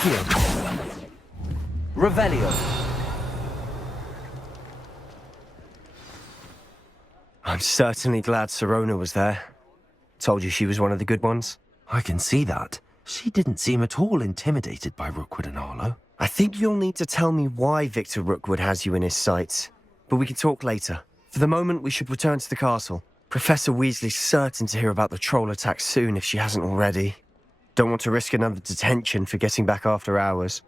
Accio. Revelio. I'm certainly glad Sirona was there. Told you she was one of the good ones. I can see that. She didn't seem at all intimidated by Rookwood and Arlo. I think you'll need to tell me why Victor Rookwood has you in his sights. But we can talk later. For the moment, we should return to the castle. Professor Weasley's certain to hear about the troll attack soon if she hasn't already. Don't want to risk another detention for getting back after hours.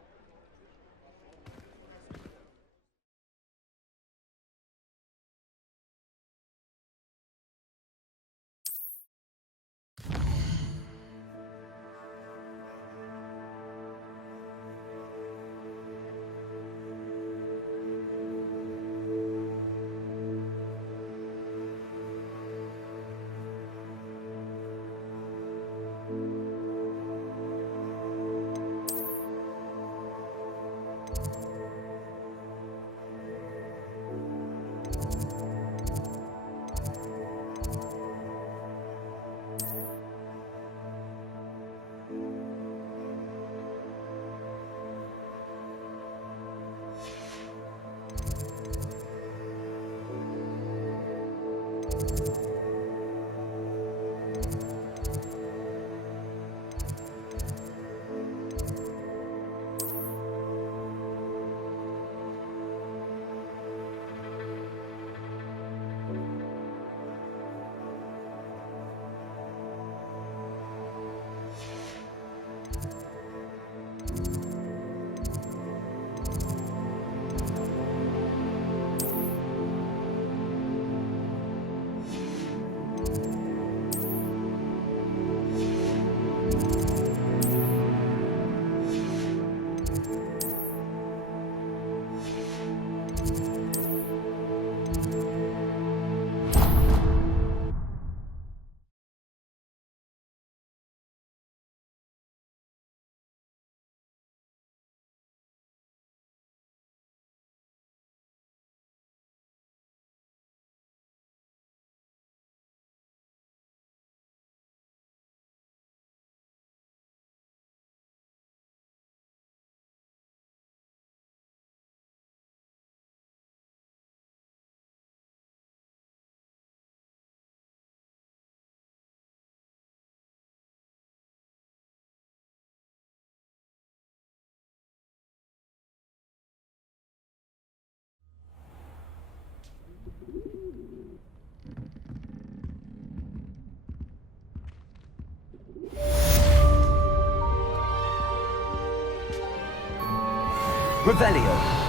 Revelio.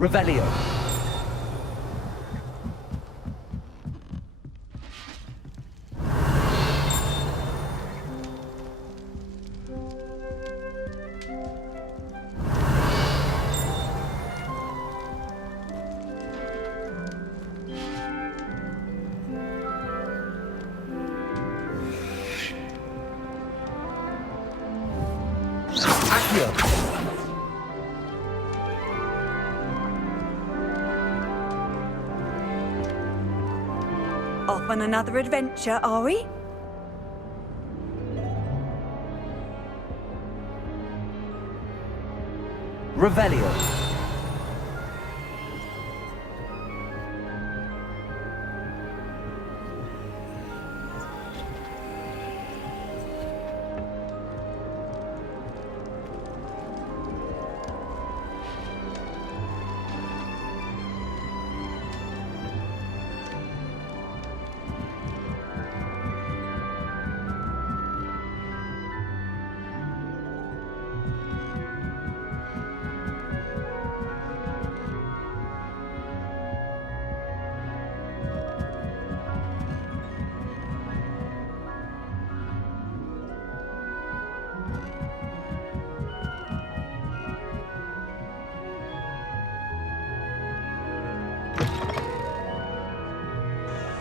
Revelio. Accio. Off on another adventure, are we? Revelio.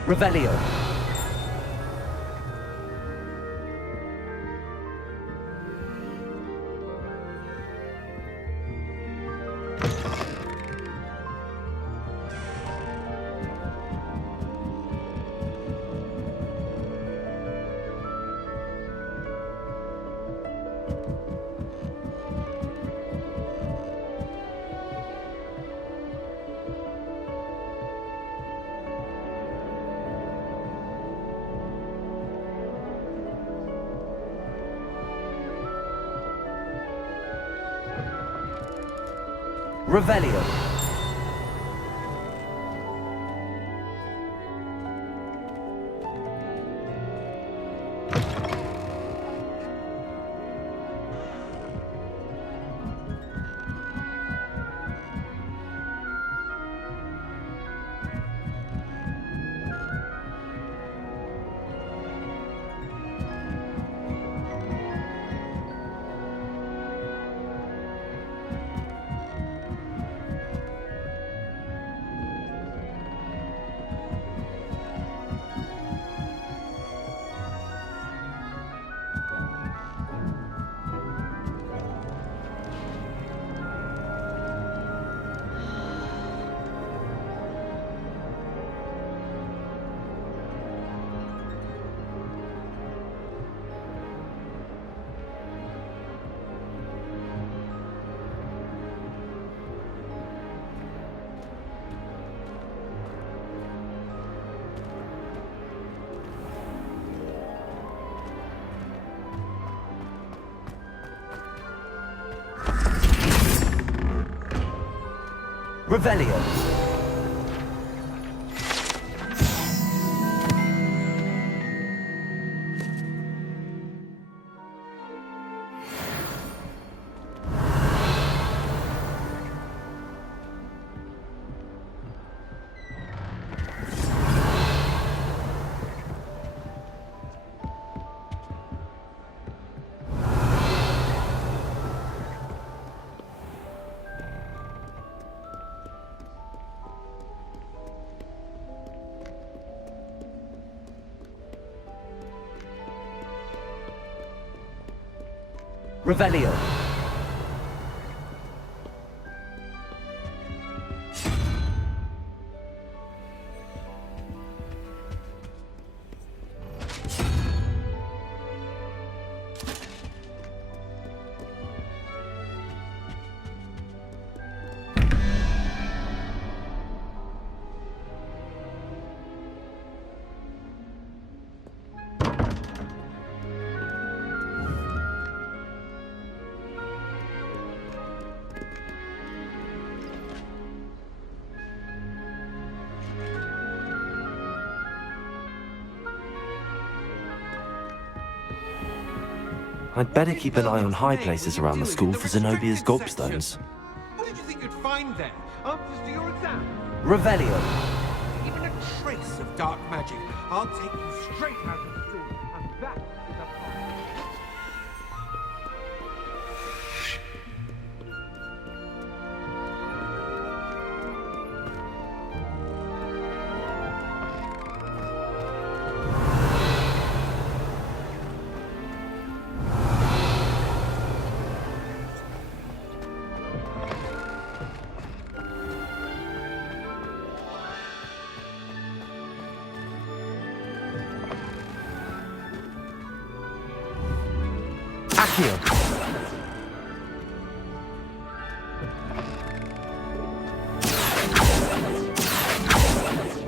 Revelio. Revelio. Revelio. Revelio. I'd better keep an eye on high places around the school for Zenobia's gobstones. What did you think you'd find there? Answers to your exam? Revelio. Even a trace of dark magic, I'll take you straight out of school. And that is a promise.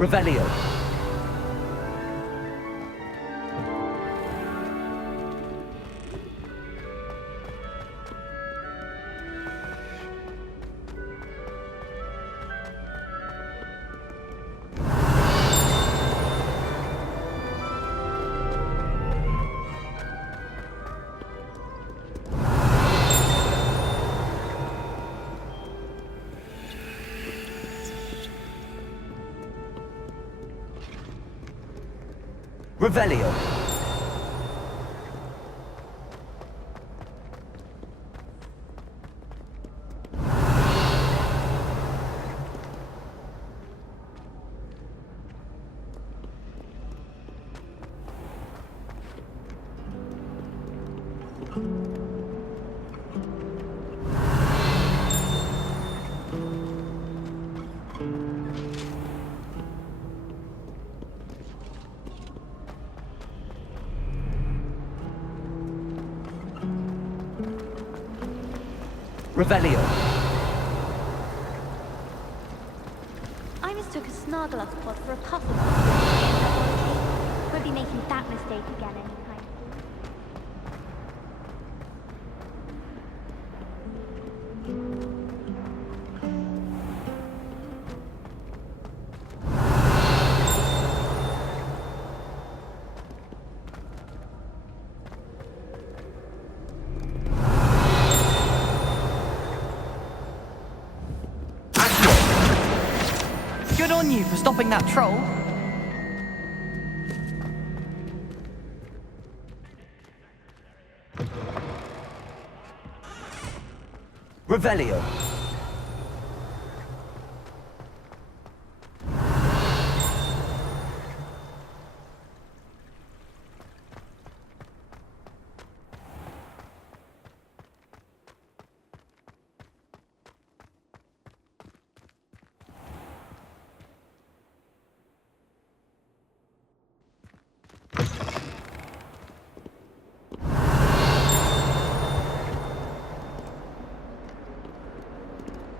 Revelio. Revelio. Revelio. I mistook a Snargloss pod for a puzzle. Won't be making that mistake again anytime soon. Good on you for stopping that troll. Revelio.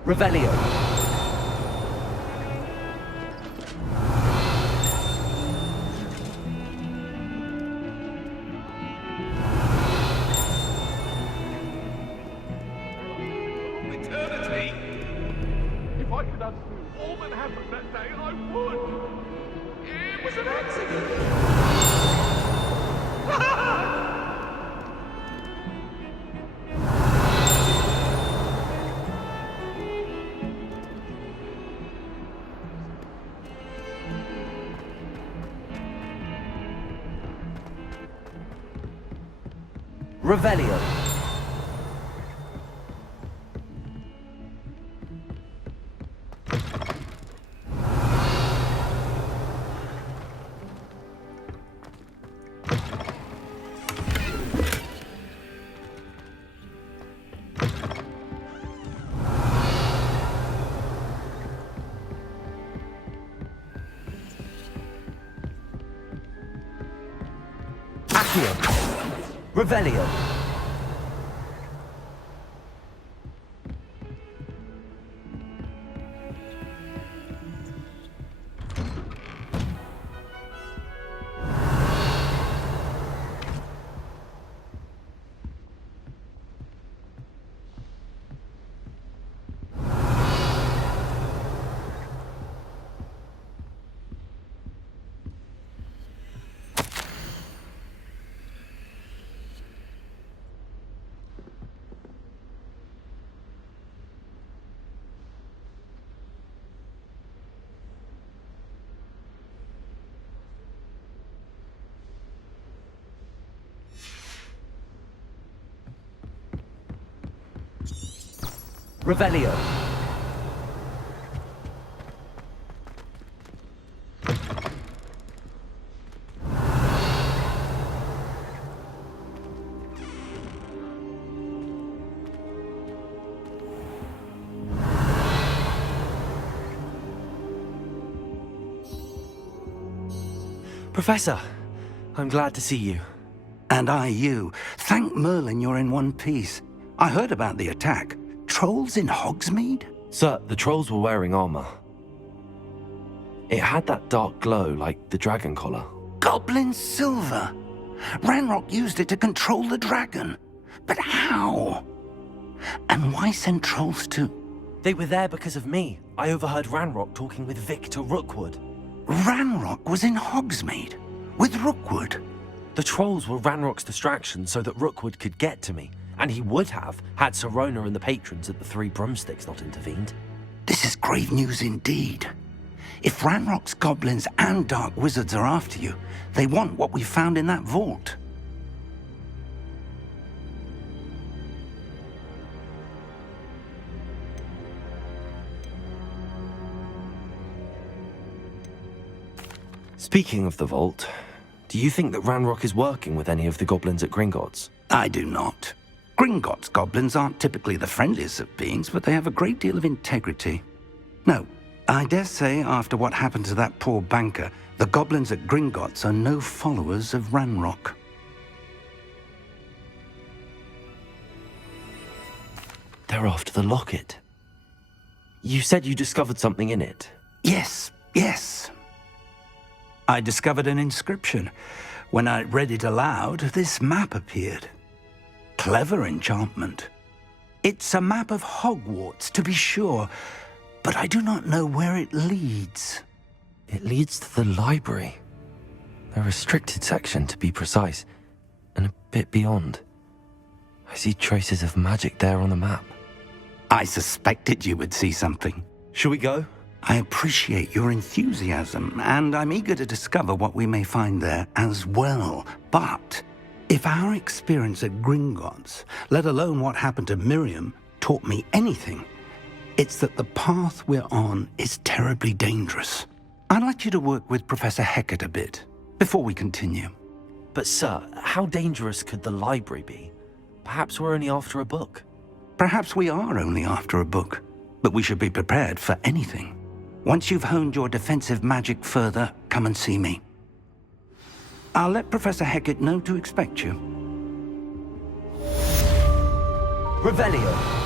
Revelio. Eternity! If I could undo all that happened that day, I would! It was an accident! Revelio. Accio. Revelio. Revelio. Professor, I'm glad to see you. And I you. Thank Merlin you're in one piece. I heard about the attack. Trolls in Hogsmeade? Sir, the trolls were wearing armor. It had that dark glow like the dragon collar. Goblin silver! Ranrock used it to control the dragon. But how? And why send trolls to... They were there because of me. I overheard Ranrock talking with Victor Rookwood. Ranrock was in Hogsmeade? With Rookwood? The trolls were Ranrock's distraction so that Rookwood could get to me. And he would have, had Sirona and the patrons at the Three Broomsticks not intervened. This is grave news indeed. If Ranrock's goblins and dark wizards are after you, they want what we found in that vault. Speaking of the vault, do you think that Ranrock is working with any of the goblins at Gringotts? I do not. Gringotts goblins aren't typically the friendliest of beings, but they have a great deal of integrity. No, I dare say after what happened to that poor banker, the goblins at Gringotts are no followers of Ranrock. There They're after the locket. You said you discovered something in it. Yes, yes. I discovered an inscription. When I read it aloud, this map appeared. Clever enchantment. It's a map of Hogwarts, to be sure, but I do not know where it leads. It leads to the library. A restricted section, to be precise, and a bit beyond. I see traces of magic there on the map. I suspected you would see something. Shall we go? I appreciate your enthusiasm, and I'm eager to discover what we may find there as well. But if our experience at Gringotts, let alone what happened to Miriam, taught me anything, it's that the path we're on is terribly dangerous. I'd like you to work with Professor Hecat a bit before we continue. But sir, how dangerous could the library be? Perhaps we're only after a book. Perhaps we are only after a book, but we should be prepared for anything. Once you've honed your defensive magic further, come and see me. I'll let Professor Hecat know to expect you. Revelio.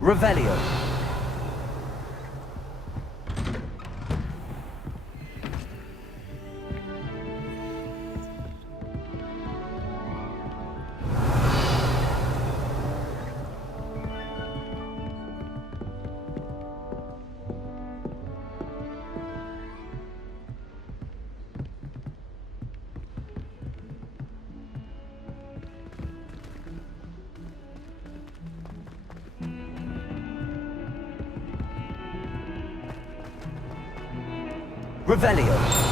Revelio. Revelio.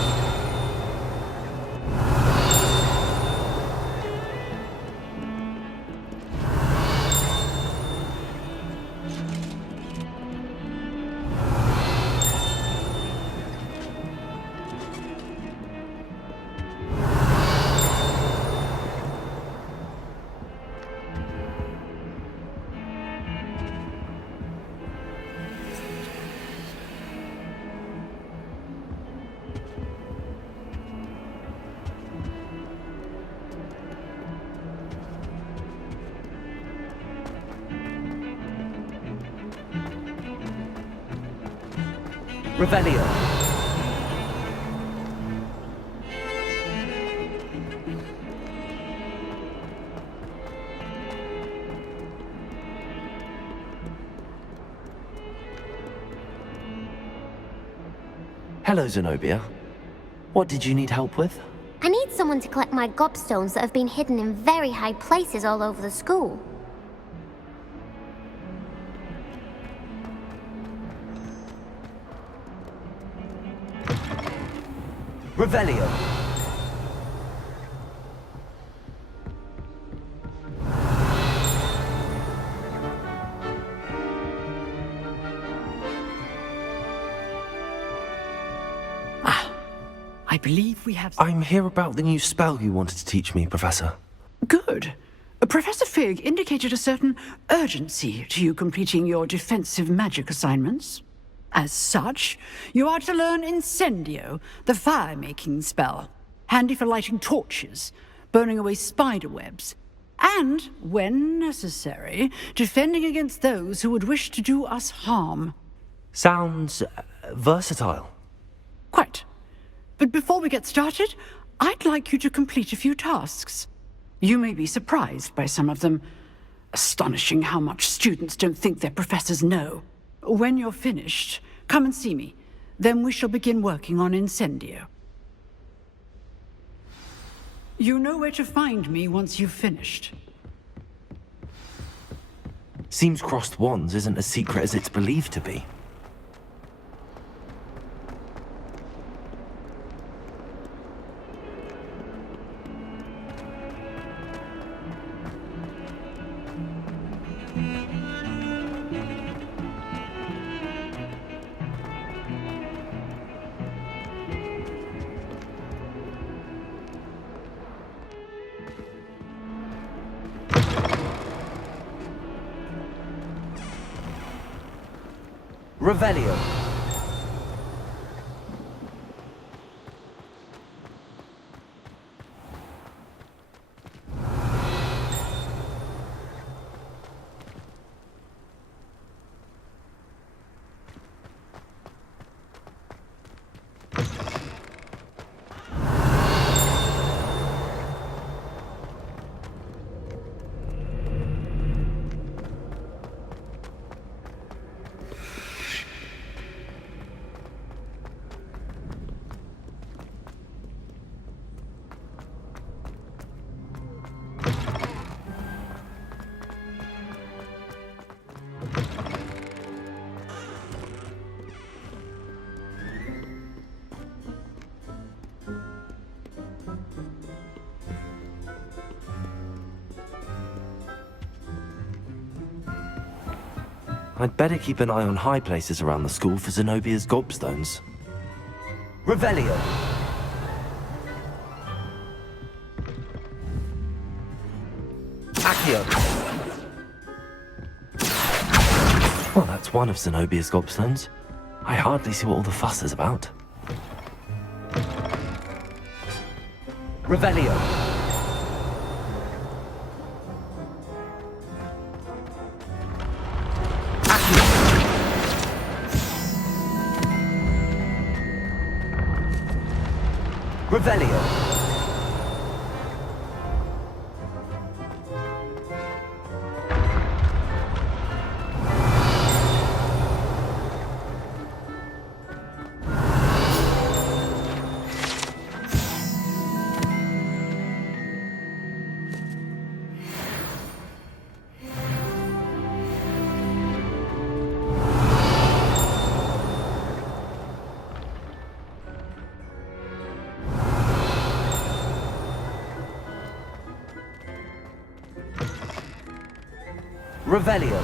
Revelio. Hello, Zenobia. What did you need help with? I need someone to collect my gobstones that have been hidden in very high places all over the school. Revelio. I believe we have... I'm here about the new spell you wanted to teach me, Professor. Good. Professor Fig indicated a certain urgency to you completing your defensive magic assignments. As such, you are to learn Incendio, the fire-making spell, handy for lighting torches, burning away spider webs, and, when necessary, defending against those who would wish to do us harm. Sounds versatile. Quite. But before we get started, I'd like you to complete a few tasks. You may be surprised by some of them. Astonishing how much students don't think their professors know. When you're finished, come and see me. Then we shall begin working on Incendio. You know where to find me once you've finished. Seems crossed wands isn't as secret as it's believed to be. Revelio. I'd better keep an eye on high places around the school for Zenobia's gobstones. Revelio. Accio. Well, that's one of Zenobia's gobstones. I hardly see what all the fuss is about. Revelio. Revelio. Revelio.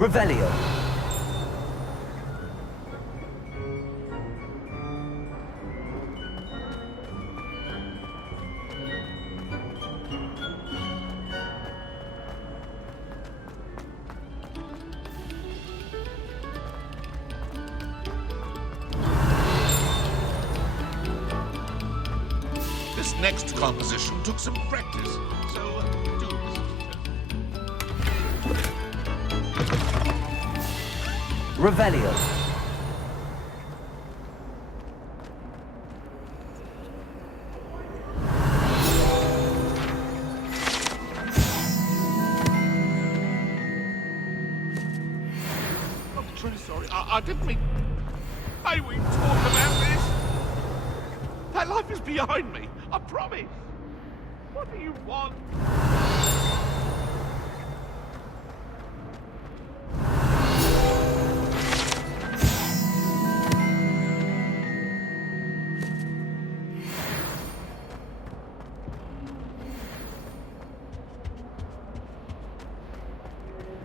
Revelio. This next composition took some practice, so do listen to it. Revelio. I'm truly sorry. I didn't mean... May we talk about this? That life is behind me. I promise. What do you want?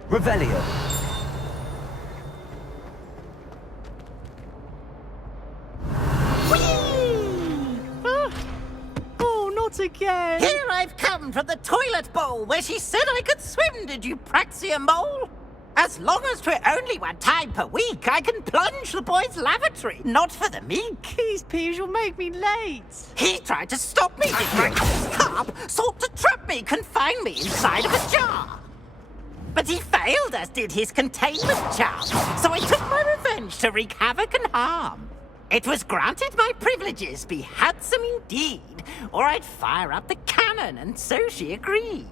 Revelio. Oh, not again! Here I've come from the toilet bowl where she said I could swim, did you praxia mole? As long as 'twere only one time per week, I can plunge the boy's lavatory, not for the meek. These peas will make me late. He tried to stop me, did Praxis Carp, sought to trap me, confine me inside of a jar. But he failed, as did his containment charm, so I took my revenge to wreak havoc and harm. It was granted my privileges be handsome indeed, or I'd fire up the cannon, and so she agreed.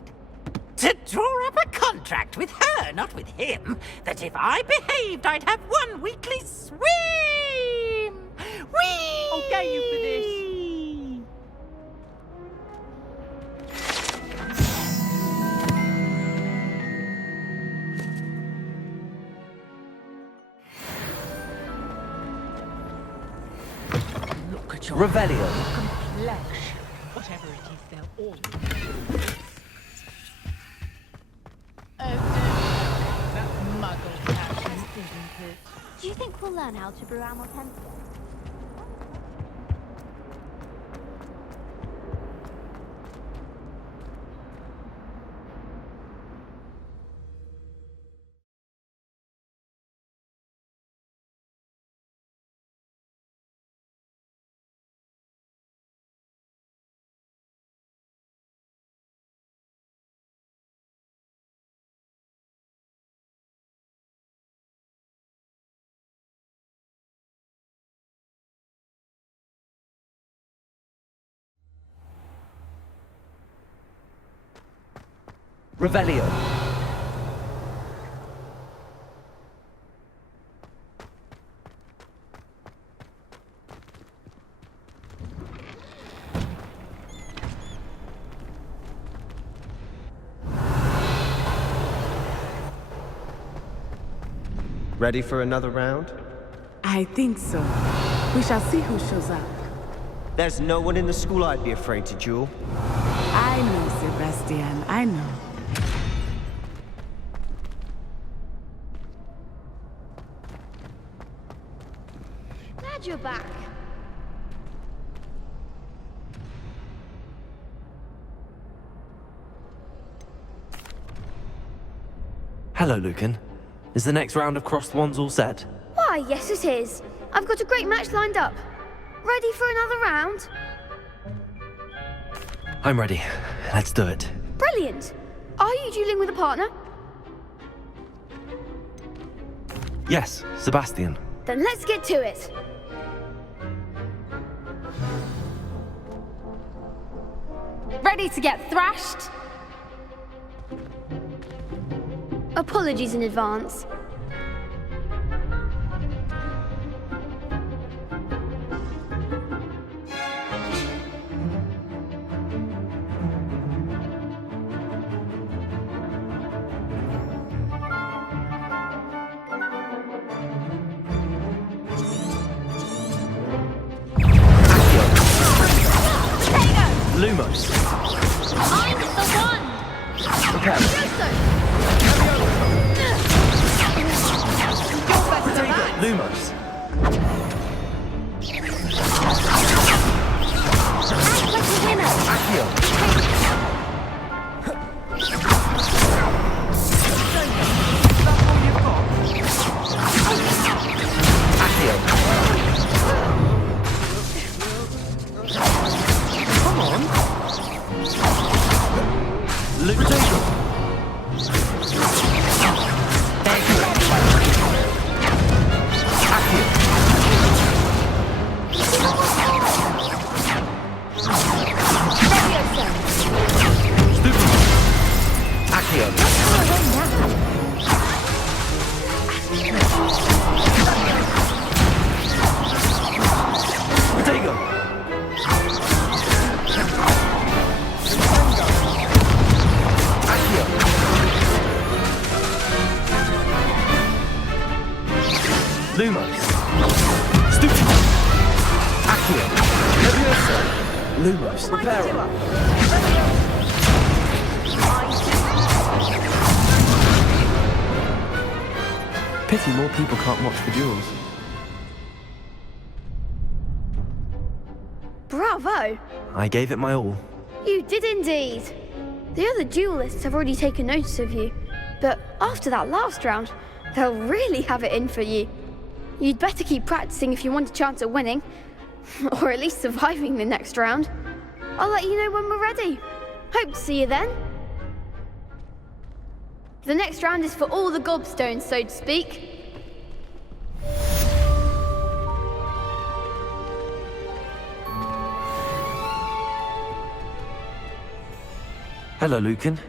To draw up a contract with her, not with him, that if I behaved, I'd have one weekly swim! Whee! I'll get you for this. Look at your Revelio. complexion. Whatever it is, they'll all... That muggle passion, isn't it? Do you think we'll learn how to brew Amortensia? Revelio. Ready for another round? I think so. We shall see who shows up. There's no one in the school I'd be afraid to duel. I know, Sebastian. I know. Glad you're back. Hello, Lucan. Is the next round of Crossed Wands all set? Why, yes it is. I've got a great match lined up. Ready for another round? I'm ready. Let's do it. Brilliant. Are you dueling with a partner? Yes, Sebastian. Then let's get to it. Ready to get thrashed? Apologies in advance. Lumos. I'm the one! Prepare. Lumos. Act like a winner! Accio. Accio. Come on. Ludovico. Lumos. Stupid. Accio. Leviosa. Lumos. Reparo. Pity more people can't watch the duels. Bravo! I gave it my all. You did indeed. The other duelists have already taken notice of you, but after that last round, they'll really have it in for you. You'd better keep practicing if you want a chance at winning, or at least surviving the next round. I'll let you know when we're ready. Hope to see you then. The next round is for all the gobstones, so to speak. Hello, Lucan.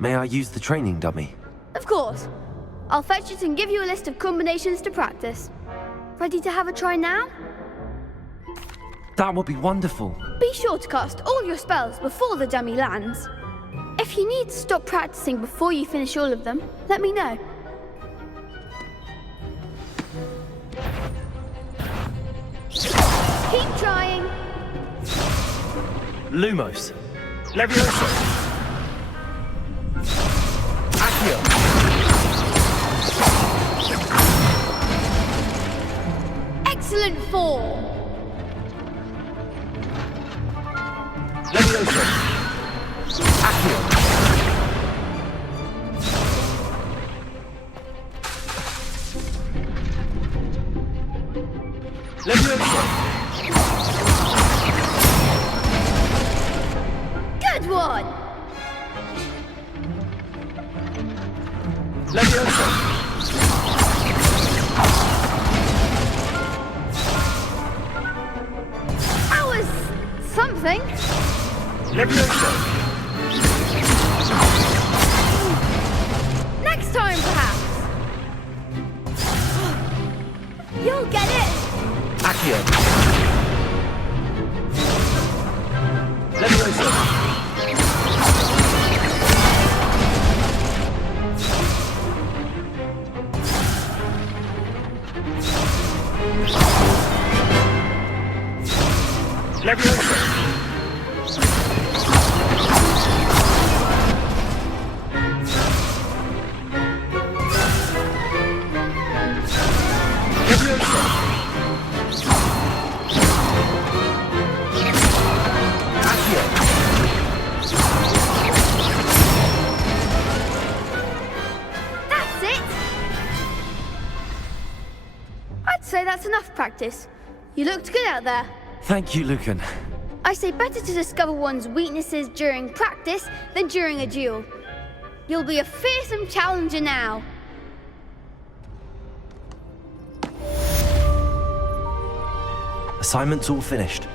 May I use the training dummy? Of course. I'll fetch it and give you a list of combinations to practice. Ready to have a try now? That would be wonderful. Be sure to cast all your spells before the dummy lands. If you need to stop practicing before you finish all of them, let me know. Keep trying. Lumos. Levioso. Accio. Excellent form. Levioso. Accio. Levioso. Good one. Levioso. That was something. Levioso. Next time, perhaps. You'll get it. Accio. Levioso. Levioso. That's it. I'd say that's enough practice. You looked good out there. Thank you, Lucan. I say better to discover one's weaknesses during practice than during a duel. You'll be a fearsome challenger now. Assignment's all finished.